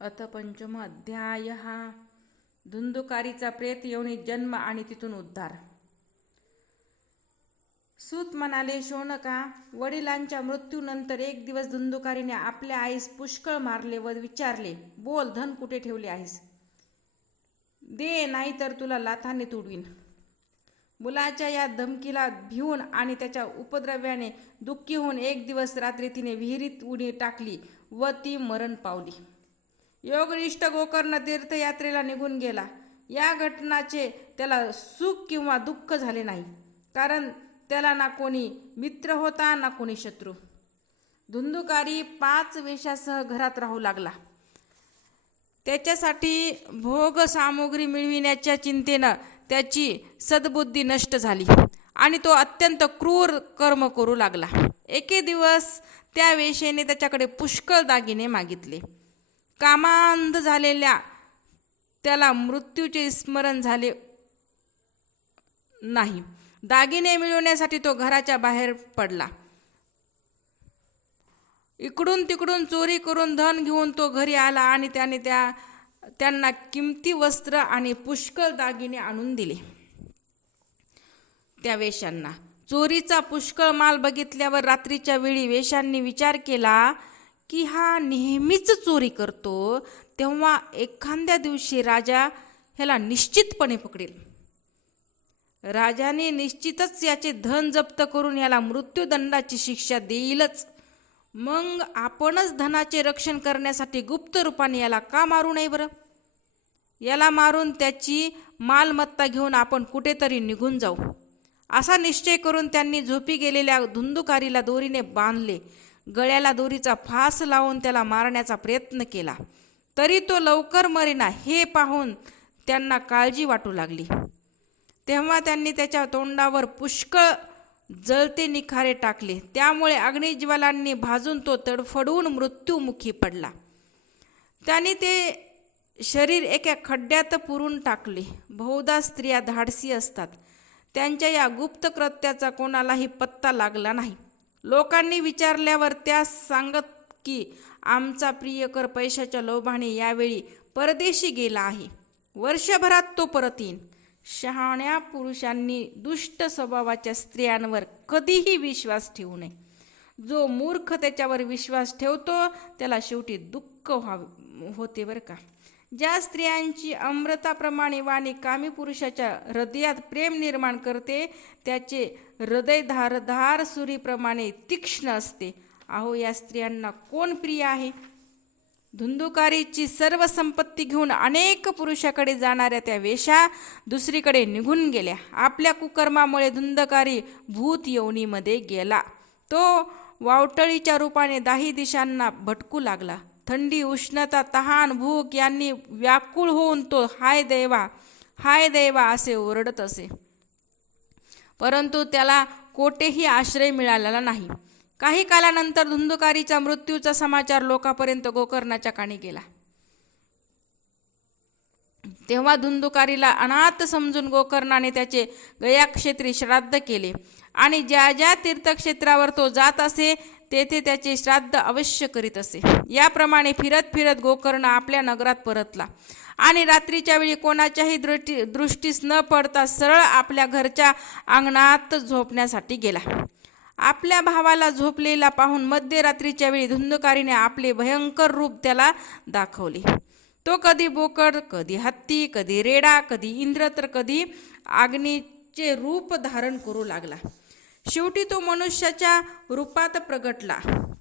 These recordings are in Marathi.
अथ पंचम अध्याय. धुंदुकारीचा प्रेत योनीत जन्म आणि तिथून उद्धार. सूत म्हणाले, शौनका, वडिलांच्या मृत्यूनंतर एक दिवस धुंदुकारीने आपल्या आईस पुष्कळ मारले व विचारले, बोल, धन कुठे ठेवले आहेस? दे, नाही तर तुला लाथाने तुडवीन. मुलाच्या या धमकीला भिवून आणि त्याच्या उपद्रव्याने दुःखी होऊन एक दिवस रात्री तिने विहिरीत उडी टाकली व ती मरण पावली. योगनिष्ठ गोकर्ण तीर्थयात्रेला निघून गेला. या घटनाचे त्याला सुख किंवा दुःख झाले नाही, कारण त्याला ना कोणी मित्र होता ना कोणी शत्रू. धुंदुकारी 5 वेशासह घरात राहू लागला. त्याच्यासाठी भोग सामुग्री मिळविण्याच्या चिंतेनं त्याची सद्बुद्धी नष्ट झाली आणि तो अत्यंत क्रूर कर्म करू लागला. एके दिवस त्या वेश्येने त्याच्याकडे पुष्कळ दागिने मागितले. कामांध झालेल्या त्याला मृत्यूचे स्मरण झाले नाही. दागिने मिळवण्यासाठी तो घराच्या बाहेर पडला. इकडून तिकडून चोरी करून धन घेऊन तो घरी आला आणि त्याने त्यांना किमती वस्त्र आणि पुष्कळ दागिने आणून दिले. त्या वेश्यांना चोरीचा पुष्कळ माल बघितल्यावर रात्रीच्या वेळी वेश्यांनी विचार केला की हा नेहमीच चोरी करतो, तेव्हा एखाद्या दिवशी राजा ह्याला निश्चितपणे पकडेल. राजाने निश्चितच याचे धन जप्त करून याला मृत्यूदंडाची शिक्षा देईलच. मग आपणच धनाचे रक्षण करण्यासाठी गुप्त रूपाने याला का मारू नये बरं? याला मारून त्याची मालमत्ता घेऊन आपण कुठेतरी निघून जाऊ. असा निश्चय करून त्यांनी झोपी गेलेल्या धुंदुकारीला दोरीने बांधले. गळ्याला दोरीचा फास लावून त्याला मारण्याचा प्रयत्न केला, तरी तो लवकर मरेना हे पाहून त्यांना काळजी वाटू लागली. तेव्हा त्यांनी त्याच्या तोंडावर पुष्कळ जळते निखारे टाकले. त्यामुळे अग्निज्वालांनी भाजून तो तडफडून मृत्यूमुखी पडला. त्यांनी ते शरीर एका खड्ड्यात पुरून टाकले. बहुधा स्त्रिया धाडसी असतात. त्यांच्या या गुप्त कृत्याचा कोणालाही पत्ता लागला नाही. लोकांनी विचारल्यावर त्या सांगत की आमचा प्रियकर पैशाच्या लोभाने यावेळी परदेशी गेला आहे. वर्षभरात तो परत येईन. शहाण्या पुरुषांनी दुष्ट स्वभावाच्या स्त्रियांवर कधीही विश्वास ठेवू नये. जो मूर्ख त्याच्यावर विश्वास ठेवतो त्याला शेवटी दुःख होते बरं का. ज्या स्त्रियांची अमृताप्रमाणे वाणी कामी पुरुषाच्या हृदयात प्रेम निर्माण करते, त्याचे हृदय धारधार सुरीप्रमाणे तीक्ष्ण असते. अहो, या स्त्रियांना कोण प्रिय आहे? धुंदुकारीची सर्व संपत्ती घेऊन अनेक पुरुषाकडे जाणाऱ्या त्या वेश्या दुसरीकडे निघून गेल्या. आपल्या कुकर्मामुळे धुंदुकारी भूत योनीमध्ये गेला. तो वावटळीच्या रूपाने 10 दिशांना भटकू लागला. थंडी, उष्णता, तहान, भूक यांनी व्याकुळ होऊन तो हाय देवा, हाय देवा असे ओरडत असे, परंतु त्याला कोठेही आश्रय मिळालेला नाही. काही कालानंतर धुंदुकारीच्या मृत्यूचा समाचार लोकांपर्यंत गोकर्णाच्या कानी गेला. तेव्हा धुंदुकारीला अनाथ समजून गोकर्णाने त्याचे गयाक्षेत्री श्राद्ध केले आणि ज्या ज्या तीर्थक्षेत्रावर तो जात असे तेथे त्याचे श्राद्ध अवश्य करीत असे. याप्रमाणे फिरत फिरत गोकर्ण आपल्या नगरात परतला आणि रात्रीच्या वेळी कोणाच्याही दृष्टीस न पडता सरळ आपल्या घरच्या अंगणात झोपण्यासाठी गेला. आपल्या भावाला झोपलेला पाहून मध्यरात्रीच्या वेळी धुंदुकारीने आपले भयंकर रूप त्याला दाखवले. तो कधी बोकड, कधी हत्ती, कधी रेडा, कधी इंद्र, तर कधी अग्नीचे रूप धारण करू लागला. शेवटी तो मनुष्याच्या रूपात प्रगटला.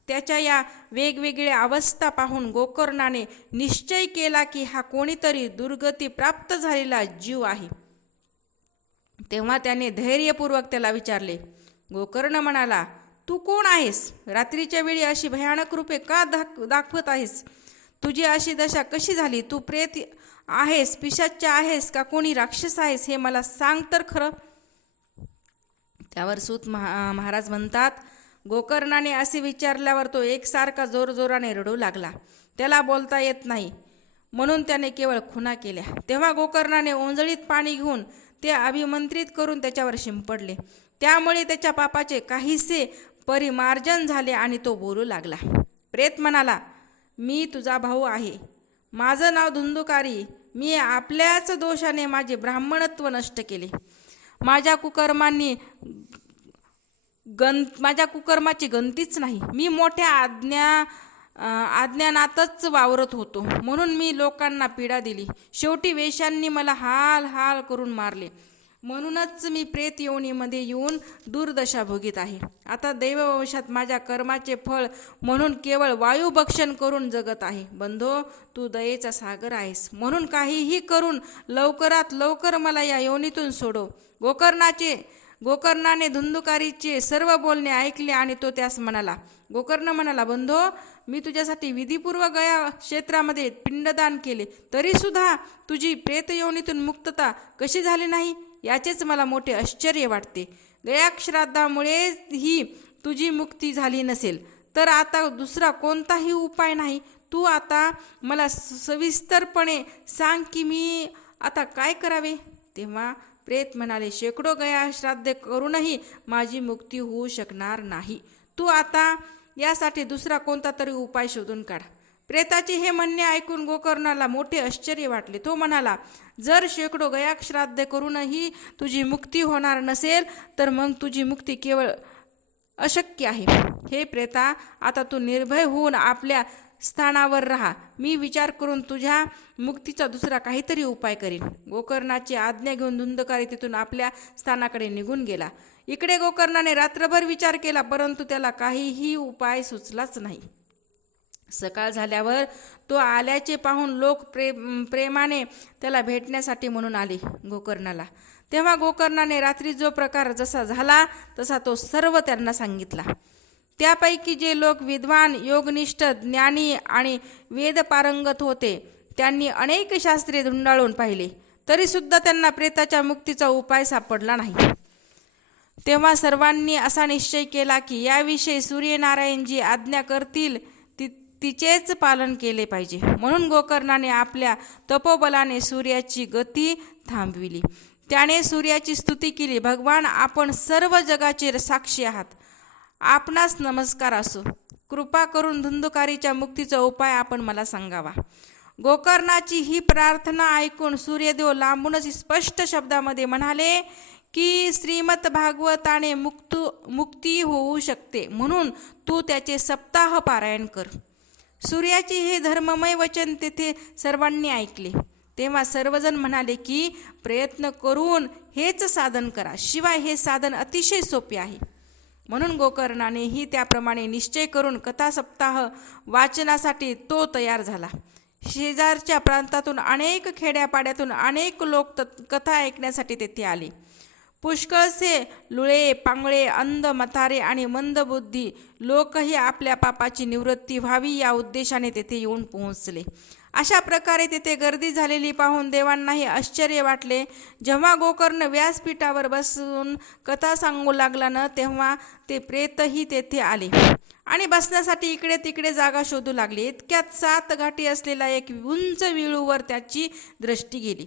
त्याच्या या वेगवेगळ्या अवस्था पाहून गोकर्णाने निश्चय केला की हा कोणीतरी दुर्गती प्राप्त झालेला जीव आहे. तेव्हा त्याने धैर्यपूर्वक त्याला विचारले. गोकर्ण म्हणाला, तू कोण आहेस? रात्रीच्या वेळी अशी भयानक रूपे का दाखवत आहेस? तुझी अशी दशा कशी झाली? तू प्रेत आहेस, पिशाच्च आहेस का कोणी राक्षस आहेस? हे मला सांग तर खरं. त्यावर सूत महाराज म्हणतात, गोकर्णाने असे विचारल्यावर तो एकसारखा जोरजोराने रडू लागला. त्याला बोलता येत नाही म्हणून त्याने केवळ खुणा केल्या. तेव्हा गोकर्णाने ओंजळीत पाणी घेऊन ते अभिमंत्रित करून त्याच्यावर शिंपडले. त्यामुळे त्याच्या पापाचे काहीसे परिमार्जन झाले आणि तो बोलू लागला. प्रेत म्हणाला, मी तुझा भाऊ आहे, माझं नाव धुंदुकारी. मी आपल्याच दोषाने माझे ब्राह्मणत्व नष्ट केले. माझ्या कुकर्माची गंतीच नाही. मी मोठ्या अज्ञानातच वावरत होतो, म्हणून मी लोकांना पीडा दिली. शेवटी वेश्यांनी मला हाल हाल करून मारले. म्हणूनच मी प्रेत योनीमध्ये येऊन दुर्दशा भोगीत आहे. आता दैववंशात माझ्या कर्माचे फळ म्हणून केवळ वायुभक्षण करून जगत आहे. बंधो, तू दयेचा सागर आहेस, म्हणून काहीही करून लवकरात लवकर मला या योनीतून सोडव. गोकर्णाने धुंदुकारीचे सर्व बोलणे ऐकले आणि तो त्यास म्हणाला. गोकर्ण म्हणाला, बंधो, मी तुझ्यासाठी विधीपूर्वक गया क्षेत्रामध्ये पिंडदान केले, तरी सुद्धा तुझी प्रेतयोनीतून मुक्तता कशी झाली नाही याचेच मला मोठे आश्चर्य वाटते. गयाश्राद्धामुळे ही तुझी मुक्ती झाली नसेल तर आता दुसरा कोणताही उपाय नाही. तू आता मला सविस्तरपणे सांग की मी आता काय करावे. तेव्हा प्रेत म्हणाले, शेकडो गयाश्राद्ध करूनही माझी मुक्ती होऊ शकणार नाही. तू आता यासाठी दुसरा कोणता तरी उपाय शोधून काढ. प्रेताचे हे म्हणणे ऐकून गोकर्णाला मोठे आश्चर्य वाटले. तो म्हणाला, जर शेकडो गयाश्राद्ध करूनही तुझी मुक्ती होणार नसेल तर मग तुझी मुक्ती केवळ अशक्य आहे. हे प्रेता, आता तू निर्भय होऊन आपल्या स्थानावर राहा. मी विचार करून तुझ्या मुक्तीचा दुसरा काहीतरी उपाय करीन. गोकर्णाची आज्ञा घेऊन धुंदुकारी तिथून आपल्या स्थानाकडे निघून गेला. इकडे गोकर्णाने रात्रभर विचार केला, परंतु त्याला काहीही उपाय सुचलाच नाही. सकाळ झाल्यावर तो आल्याचे पाहून लोक प्रेमाने त्याला भेटण्यासाठी म्हणून आले गोकर्णाला. तेव्हा गोकर्णाने रात्री जो प्रकार जसा झाला तसा तो सर्व त्यांना सांगितला. त्यापैकी जे लोक विद्वान, योगनिष्ठ, ज्ञानी आणि वेदपारंगत होते त्यांनी अनेक शास्त्रे धुंडाळून पाहिले, तरीसुद्धा त्यांना प्रेताच्या मुक्तीचा उपाय सापडला नाही. तेव्हा सर्वांनी असा निश्चय केला की याविषयी सूर्यनारायण जी आज्ञा करतील तिचेच पालन केले पाहिजे. म्हणून गोकर्णाने आपल्या तपोबलाने सूर्याची गती थांबविली. त्याने सूर्याची स्तुती केली. भगवान, आपण सर्व जगाचे साक्षी आहात. आपणास नमस्कार असो. कृपा करून धुंदुकारीच्या मुक्तीचा उपाय आपण मला सांगावा. गोकर्णाची ही प्रार्थना ऐकून सूर्यदेव लांबूनच स्पष्ट शब्दामध्ये म्हणाले की श्रीमद भागवताने मुक्ती होऊ शकते, म्हणून तू त्याचे सप्ताह पारायण कर. सूर्याचे हे धर्ममय वचन तेथे सर्वांनी ऐकले. तेव्हा सर्वजण म्हणाले की प्रयत्न करून हेच साधन करा, शिवाय हे साधन अतिशय सोपे आहे. म्हणून गोकर्णानेही त्याप्रमाणे निश्चय करून कथा सप्ताह वाचनासाठी तो तयार झाला. शेजारच्या प्रांतातून अनेक खेड्यापाड्यातून अनेक लोक कथा ऐकण्यासाठी तेथे आले. पुष्कळसे लुळे, पांगळे, अंध, म्हातारे आणि मंदबुद्धी लोकही आपल्या पापाची निवृत्ती व्हावी या उद्देशाने तेथे येऊन पोहोचले. अशा प्रकारे तेथे गर्दी झालेली पाहून देवांनाही आश्चर्य वाटले. जेव्हा गोकर्ण व्यासपीठावर बसून कथा सांगू लागला न तेव्हा ते प्रेतही तेथे आले आणि बसण्यासाठी इकडे तिकडे जागा शोधू लागले. इतक्यात 7 घाटी असलेला एक उंच विळूवर त्याची दृष्टी गेली.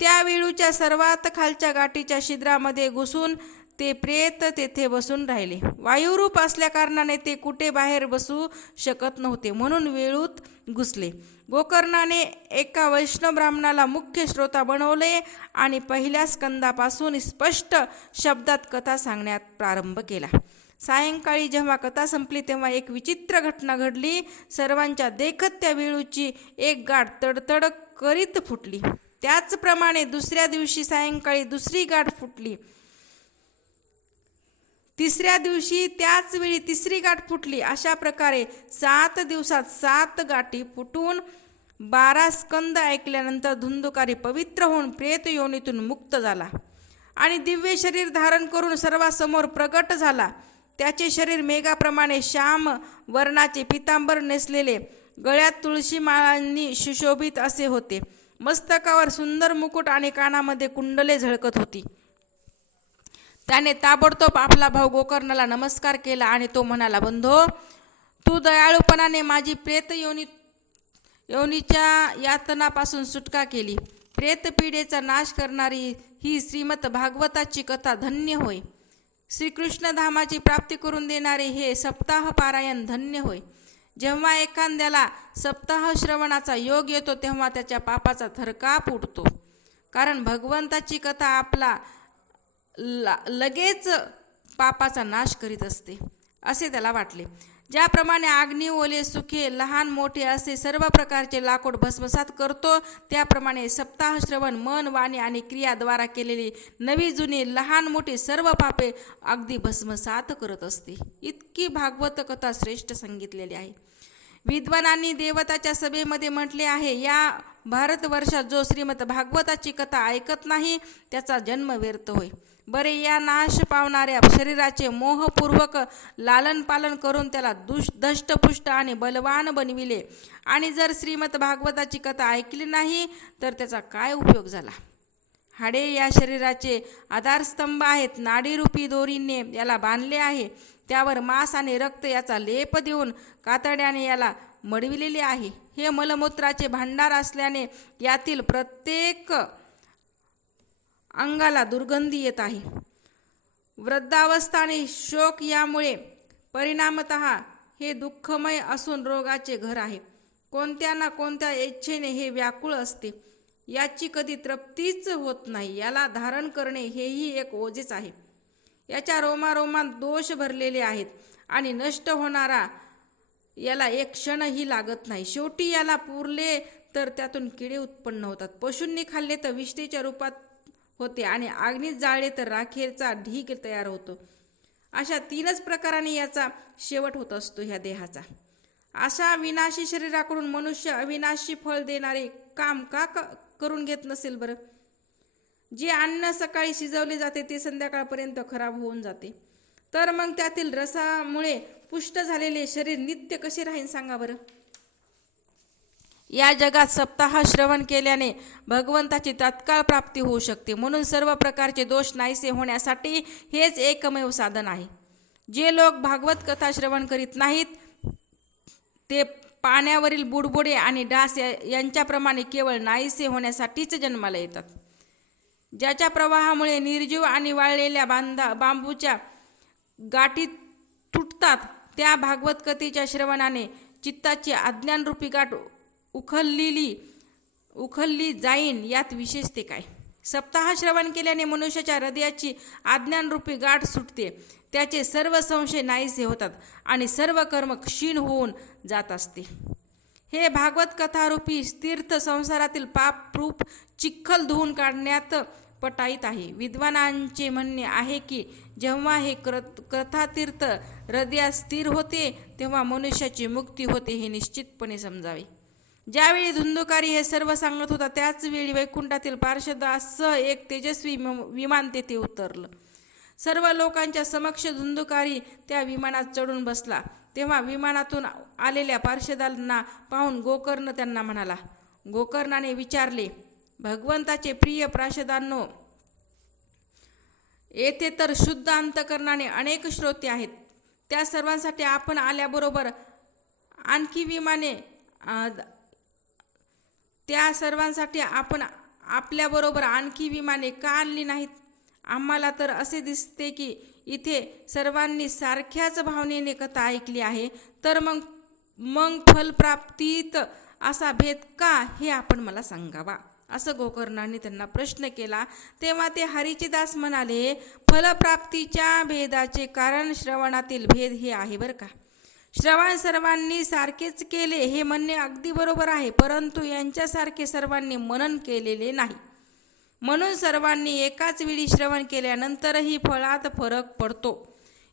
त्या विळूच्या सर्वात खालच्या गाठीच्या छिद्रामध्ये घुसून ते प्रेत तेथे बसून राहिले. वायुरूप असल्याकारणाने ते कुठे बाहेर बसू शकत नव्हते, म्हणून वेळूत घुसले. गोकर्णाने एका वैष्णव ब्राह्मणाला मुख्य श्रोता बनवले आणि पहिल्या स्कंदापासून स्पष्ट शब्दात कथा सांगण्यात प्रारंभ केला. सायंकाळी जेव्हा कथा संपली तेव्हा एक विचित्र घटना घडली. सर्वांच्या देखत त्या वेळूची एक गाठ तडतड करीत फुटली. त्याचप्रमाणे दुसऱ्या दिवशी सायंकाळी दुसरी गाठ फुटली. तिसऱ्या दिवशी त्याच वेळी तिसरी गाठ फुटली. अशा प्रकारे 7 दिवसात 7 गाठी फुटून 12 स्कंद ऐकल्यानंतर धुंदुकारी पवित्र होऊन प्रेत योनीतून मुक्त झाला आणि दिव्य शरीर धारण करून सर्वांसमोर प्रगट झाला. त्याचे शरीर मेघाप्रमाणे श्याम वर्णाचे पितांबर नेसलेले, गळ्यात तुळशी माळांनी सुशोभित असे होते. मस्तकावर सुंदर मुकुट आणि कानामध्ये कुंडले झळकत होती. त्याने ताबडतोब आपला भाऊ गोकर्णाला नमस्कार केला आणि तो म्हणाला, बंधो, तू दयाळूपणाने माझी प्रेत योनीच्या यातनापासून सुटका केली. प्रेतपीडेचा नाश करणारी ही श्रीमद भागवताची कथा धन्य होय. श्रीकृष्ण धामाची प्राप्ती करून देणारे हे सप्ताह पारायण धन्य होय. जेव्हा एखाद्याला सप्ताह श्रवणाचा योग येतो तेव्हा त्याच्या पापाचा थरकाप उडतो. कारण भगवंताची कथा आपला लगेच पापाचा नाश करीत असते असे त्याला वाटले. ज्याप्रमाणे अग्नी, ओले, सुखे, लहान मोठे असे सर्व प्रकारचे लाकूड भस्मसात करतो, त्याप्रमाणे सप्ताह श्रवण मन, वाणी आणि क्रियाद्वारा केलेली नवी जुनी लहान मोठी सर्व पापे अगदी भस्मसात करत असते. इतकी भागवत कथा श्रेष्ठ सांगितलेली आहे. विद्वानांनी देवताच्या सभेमध्ये म्हटले आहे, या भारतवर्षात जो श्रीमद भागवताची कथा ऐकत नाही त्याचा जन्म व्यर्थ होय. बरे, या नाश पावणाऱ्या शरीराचे मोहपूर्वक लालन पालन करून त्याला दष्टपुष्ट आणि बलवान बनविले आणि जर श्रीमद भागवताची कथा ऐकली नाही तर त्याचा काय उपयोग झाला. हाडे या शरीराचे आधारस्तंभ आहेत. नाडीरूपी दोरीने याला बांधले आहे. त्यावर मांस आणि रक्त याचा लेप देऊन कातड्याने याला मडविलेले आहे. हे मलमूत्राचे भांडार असल्याने यातील प्रत्येक अंगाला दुर्गंधी येत आहे. वृद्धावस्था आणि शोक यामुळे परिणामतः हे दुःखमय असून रोगाचे घर आहे. कोणत्या ना कोणत्या इच्छेने हे व्याकुळ असते. याची कधी तृप्तीच होत नाही. याला धारण करणे हेही एक ओझेच आहे. याच्या रोमारोमात दोष भरलेले आहेत आणि नष्ट होणारा याला एक क्षणही लागत नाही. शेवटी याला पुरले तर त्यातून किडे उत्पन्न होतात. पशूंनी खाल्ले तर विष्ठेच्या रूपात होते आणि अग्नीत जाळले तर राखेचा ढीग तयार होतो. अशा तीनच प्रकाराने याचा शेवट होत असतो ह्या देहाचा. अशा विनाशी शरीराकडून मनुष्य अविनाशी फळ देणारे काम का करून घेत नसेल बरं. जे अन्न सकाळी शिजवले जाते ते संध्याकाळपर्यंत खराब होऊन जाते, तर मग त्यातील रसामुळे पुष्ट झालेले शरीर नित्य कसे राहील सांगा बरं. या जगात सप्ताह श्रवण केल्याने भगवंताची तात्काळ प्राप्ती होऊ शकते. म्हणून सर्व प्रकारचे दोष नाहीसे होण्यासाठी हेच एकमेव साधन आहे. जे लोक भागवत कथा श्रवण करीत नाहीत ते पाण्यावरील बुडबुडे आणि डास यांच्याप्रमाणे केवळ नाहीसे होण्यासाठीच जन्माला येतात. ज्याच्या प्रवाहामुळे निर्जीव आणि वाळलेल्या बांबूच्या गाठी तुटतात, त्या भागवत कथेच्या श्रवणाने चित्ताची अज्ञानरूपी गाठ उखलली जाईन. यात विशेष ते काय. सप्ताह श्रवण केल्याने मनुष्याच्या हृदयाची अज्ञानरूपी गाठ सुटते. त्याचे सर्व संशय नाहीसे होतात आणि सर्व कर्म क्षीण होऊन जात असते. हे भागवत कथारूपी तीर्थ संसारातील पापरूप चिखल धुवून काढण्यात पटाईत आहे. विद्वानांचे म्हणणे आहे की जेव्हा हे कथातीर्थ हृदयात स्थिर होते तेव्हा मनुष्याची मुक्ती होते हे निश्चितपणे समजावे. ज्यावेळी धुंदुकारी हे सर्व सांगत होता त्याच वेळी वैकुंठातील पार्श्वदासह एक तेजस्वी विमान तेथे उतरलं. सर्व लोकांच्या समक्ष धुंदुकारी त्या विमानात चढून बसला. तेव्हा विमानातून आलेल्या पार्षदांना पाहून गोकर्ण त्यांना म्हणाला. गोकर्णाने विचारले, भगवंताचे प्रिय पार्षदांनो, येथे तर शुद्ध अंतकरणाने अनेक श्रोते आहेत. त्या सर्वांसाठी आपण आल्याबरोबर आणखी विमाने त्या सर्वांसाठी आपण आपल्याबरोबर आणखी विमाने का आणली नाहीत. आम्हाला तर असे दिसते की इथे सर्वांनी सारख्याच भावनेने कथा ऐकली आहे, तर मग फलप्राप्तीत असा भेद का हे आपण मला सांगावा, असं गोकर्णाने त्यांना प्रश्न केला. तेव्हा ते हरीचे दास म्हणाले, फलप्राप्तीच्या भेदाचे कारण श्रवणातील भेद हे आहे बरं का. श्रवण सर्वांनी सारखेच केले हे म्हणणे अगदी बरोबर आहे, परंतु यांच्यासारखे सर्वांनी मनन केलेले नाही. म्हणून सर्वांनी एकाच वेळी श्रवण केल्यानंतरही फळात फरक पडतो.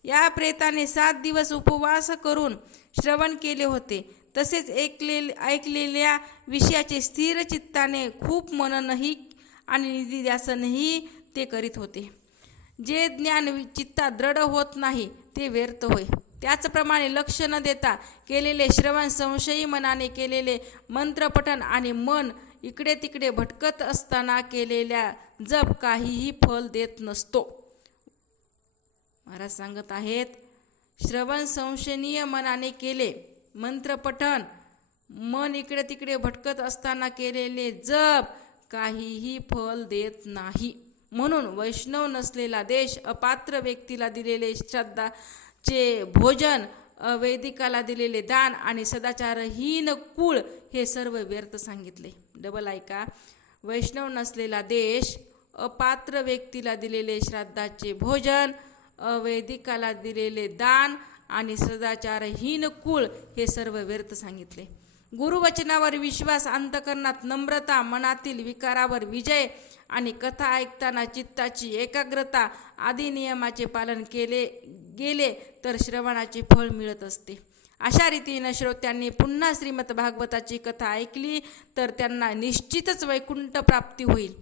या प्रेताने 7 दिवस उपवास करून श्रवण केले होते. तसेच ऐकलेल्या विषयाचे स्थिर चित्ताने खूप मननही आणि निधिध्यासनही ते करीत होते. जे ज्ञान चित्तात दृढ होत नाही ते व्यर्थ होय. त्याचप्रमाणे लक्ष न देता केलेले श्रवण, संशयी मनाने केलेले मंत्रपठण आणि मन इकडे तिकडे भटकत असताना केलेल्या जप काहीही फल देत नसतो. महाराज सांगत आहेत, श्रवण संशयनीय मनाने केले, मंत्रपठण, मन इकडे तिकडे भटकत असताना केलेले जप काहीही फल देत नाही. म्हणून वैष्णव नसलेला देश, अपात्र व्यक्तीला दिलेले श्राद्धाचे भोजन, वैदिकाला दिलेले दान आणि सदाचारहीन कुळ हे सर्व व्यर्थ सांगितले. डबल ऐका. वैष्णव नसलेला देश, अपात्र व्यक्तीला दिलेले श्राद्धाचे भोजन, अवैदिकाला दिलेले दान आणि सदाचारहीन कुळ हे सर्व व्यर्थ सांगितले. गुरुवचनावर विश्वास, अंतकरणात नम्रता, मनातील विकारावर विजय आणि कथा ऐकताना चित्ताची एकाग्रता आदी नियमाचे पालन केले गेले तर श्रवणाचे फळ मिळत असते. अशा रीतीने श्रोत्यांनी पुन्हा श्रीमद भागवताची कथा ऐकली तर त्यांना निश्चितच वैकुंठ प्राप्ती होईल.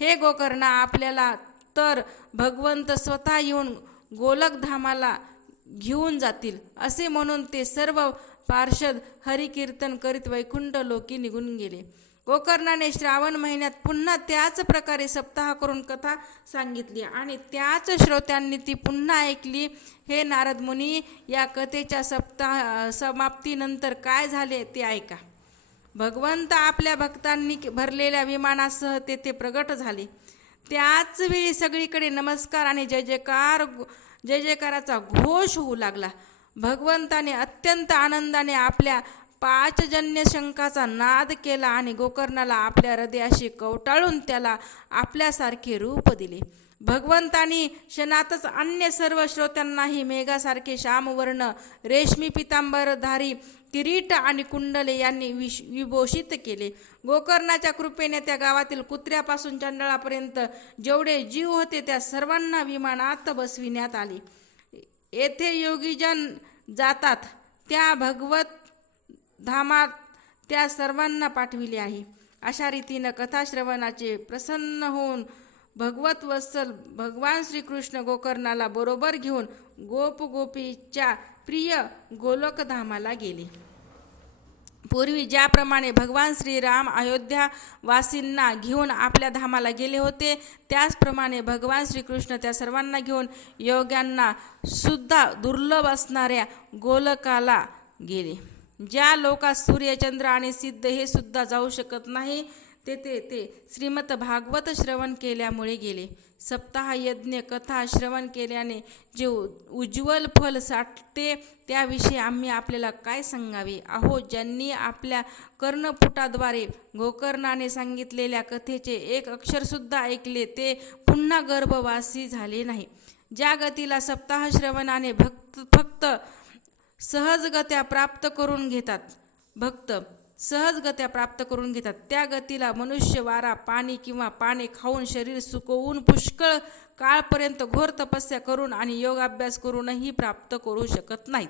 हे गोकर्णा, आपल्याला तर भगवंत स्वतः येऊन गोलकधामाला घेऊन जातील असे म्हणून ते सर्व पार्षद हरिकीर्तन करीत वैकुंठ लोकी निघून गेले. गोकर्णाने श्रावण महिन्यात पुन्हा त्याच प्रकारे सप्ताह करून कथा सांगितली आणि त्याच श्रोत्यांनी ती पुन्हा ऐकली. हे नारद मुनी, या कथेच्या समाप्तीनंतर काय झाले ते ऐका. भगवंत आपल्या भक्तांनी भरलेल्या विमानासह तेथे प्रगट झाले. त्याच वेळी सगळीकडे नमस्कार आणि जय जयकाराचा घोष होऊ लागला. भगवंताने अत्यंत आनंदाने आपल्या पाचजन्य शंखाचा नाद केला आणि गोकर्णाला आपल्या हृदयाशी कवटाळून त्याला आपल्यासारखे रूप दिले. भगवंतानी क्षणातच अन्य सर्व श्रोत्यांनाही मेघासारखे श्यामवर्ण, रेशमी पितांबरधारी किरीट आणि कुंडले यांनी विभूषित केले. गोकर्णाच्या कृपेने त्या गावातील कुत्र्यापासून चंडाळापर्यंत जेवढे जीव होते त्या सर्वांना विमानात बसविण्यात आले. येथे योगीजन जातात त्या भगवत धामात त्या सर्वांना पाठविले आहे. अशा रीतीनं कथाश्रवणाचे प्रसन्न होऊन भगवत वत्सल भगवान श्रीकृष्ण गोकर्णाला बरोबर घेऊन गोपगोपीच्या प्रिय गोलोकधामाला गेले. पूर्वी ज्याप्रमाणे भगवान श्रीराम अयोध्यावासींना घेऊन आपल्या धामाला गेले होते त्याचप्रमाणे भगवान श्रीकृष्ण त्या सर्वांना घेऊन योग्यांना सुद्धा दुर्लभ असणाऱ्या गोलकाला गेले. ज्या लोकात सूर्यचंद्र आणि सिद्ध हे सुद्धा जाऊ शकत नाही तेथे ते श्रीमद भागवत श्रवण केल्यामुळे गेले. सप्ताह यज्ञ कथा श्रवण केल्याने जे उज्ज्वल फल साठते त्याविषयी आम्ही आपल्याला काय सांगावे. अहो, ज्यांनी आपल्या कर्णपुटाद्वारे गोकर्णाने सांगितलेल्या कथेचे एक अक्षरसुद्धा ऐकले ते पुन्हा गर्भवासी झाले नाही. ज्या गतीला सप्ताह श्रवणाने फक्त सहजगत्या प्राप्त करून घेतात त्या गतीला मनुष्य वारा, पाणी किंवा पाने खाऊन शरीर सुकवून पुष्कळ काळपर्यंत घोर तपस्या करून आणि योगाभ्यास करूनही प्राप्त करू शकत नाहीत.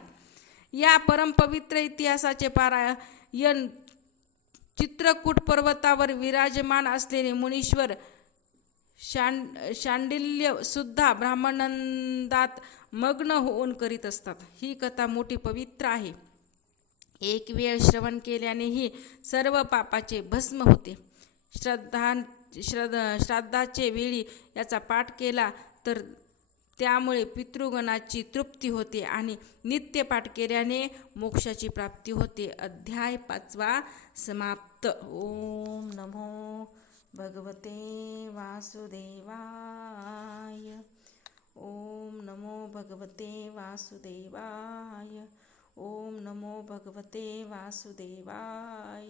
या परमपवित्र इतिहासाचे पारायण चित्रकूट पर्वतावर विराजमान असलेले मुनीश्वर शांडिल्य सुद्धा ब्रह्मानंदात मग्न होऊन करीत असतात. ही कथा मोठी पवित्र आहे. एक वेळ श्रवण केल्यानेही सर्व पापाचे भस्म होते. श्राद्धाचे वेळी याचा पाठ केला तर त्यामुळे पितृगणाची तृप्ती होते आणि नित्य पाठ केल्याने मोक्षाची प्राप्ती होते. अध्याय 5 समाप्त. ओम नमो भगवते वासुदेवाय. ओम नमो भगवते वासुदेवाय. ओम नमो भगवते वासुदेवाय.